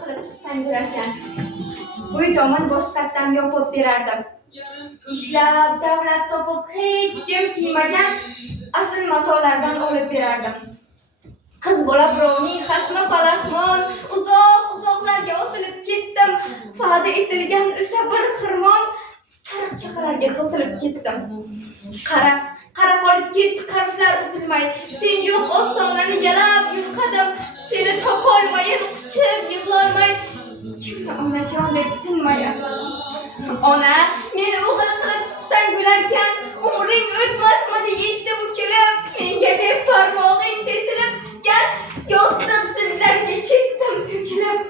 qilib tursang bo'larkan. Uy tomon boshqatdan yopib berardim. Ishlab, davlat topib hech kim kiymagan asl matolardan olib berardim. Qiz bola birovning xasmi palaxmon, uzoq-uzoqlarga otilib ketdim. Va'da etilgan o'sha bir xirmon sariq chaqalarga sotilib ketdim. Qara qolib ketdi qarzlar uzilmay, sen yo'q ostonani yalab yulqadim. Seni topolmayin quchib yig'lolmay, kimni onajon deb tinmayin. Ona, meni o'g'il qilib tutsang bo'larkan, umring o'tmasmidi yetti bukilib, menga deb barmog'ing tesilib tutgan yostiq jillarga ketdim to'kilib.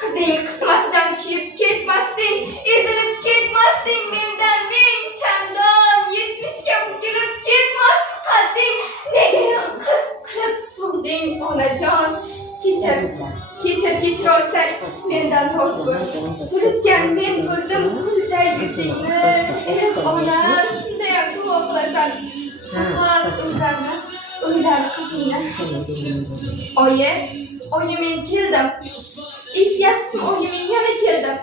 Qizing qismatidan kuyib ketmasding, ezilib ketmasding mendan ming chandon, 70ga bukilib ketmas qadding, nega qiz qilib tug'ding onajon? Kechir olsang mendan rost bo'l. Sulutgan men ko'rdim gulday yuzingni. Ona, shundayam duo qilasan. Faqat o'ylar qizingni. Oyi men keldim. Eshityapsizmi, oyi men yana keldim.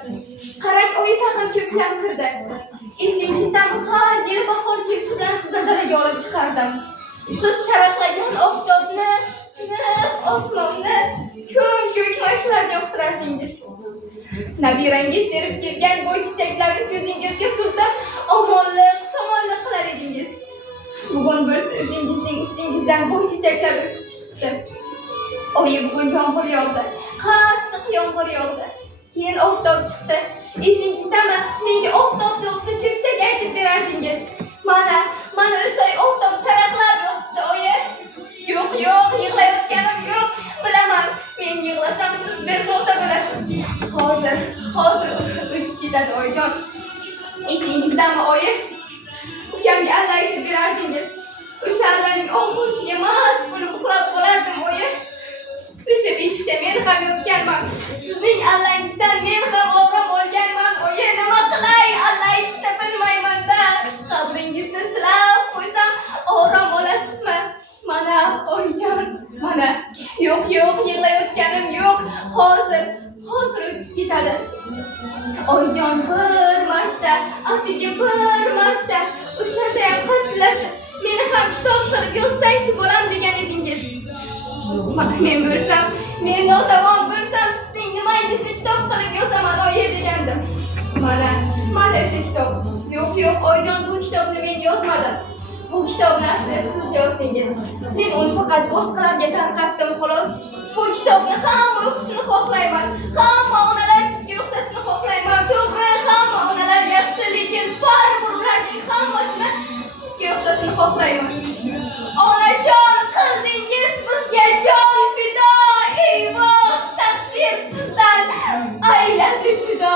Qarang, oyi tag'in ko'klam kirdi. Esingizdami, har yil bahor kelsa bilan sizni dalaga olib chiqardim. Siz charaqlagan oftobni, tiniq osmonni, ko'k-ko'kmay sizlarga yoqtirardingiz. Nabirangiz terib kelgan bo'y chichaklarni ko'zingizga surtib, omonlik qilar edingiz. Bugun birsi o'zingizning ustingizdan bo'y chichaklar o'sib chiqdi. Oyi, bugun yomg'ir yog'di, qattiq yomg'ir yog'di. Keyin oftob chiqdi. Esingizdami, menga oftob yo'qsa cho'pchak aytib berardingiz. Mana o'sha oftob charaqlab yoqdi, oyi. Yo'q, yig'layotganim yo'q. Bilaman, men yig'lasam siz bezovta bo'lasiz. Hozir o'tib ketadi oyijon. Esingizdami, oyi? Ukamga alla aytib berardingiz. O'sha allaning og'ushga mast bo'lib uxlab qolardim, oyi. O'sha beshikda men ham yotganman. Sizning allangizdan men ham orom olganman, oyi. Nima qilay? Alla aytishni bilmayman-da. Qabringizni silab qo'ysam orom olasizmi? Mana oyijon, mana. Yo'q, yig'layotganim yo'q. Hozir o'tib ketadi. Oyijon, bir marta, aftiga bir marta o'shanda ham qasdlashib, meni ham kitob qilib yozsangchi bo'lam degan edingiz. Men notavon bo'lsam, sizning nimangizni kitob qilib yozaman, oyi degandim. Mana o'sha kitob. Yo'q, oyijon, bu kitobni men yozmadim. Bu kitobni aslida siz yozdingiz. Men uni faqat boshqalarga tarqatdim, xolos. Bu kitobni hamma o'qishini xohlayman. Hamma onalar sizga o'xshashini xohlayman. To'g'ri, hamma onalar yaxshi, lekin baribir ularning hammasini sizga o'xshashini xohlayman. Onajon, qildingiz bizga jon fido. Eyvoh, taqdir sizdan ayladi judo.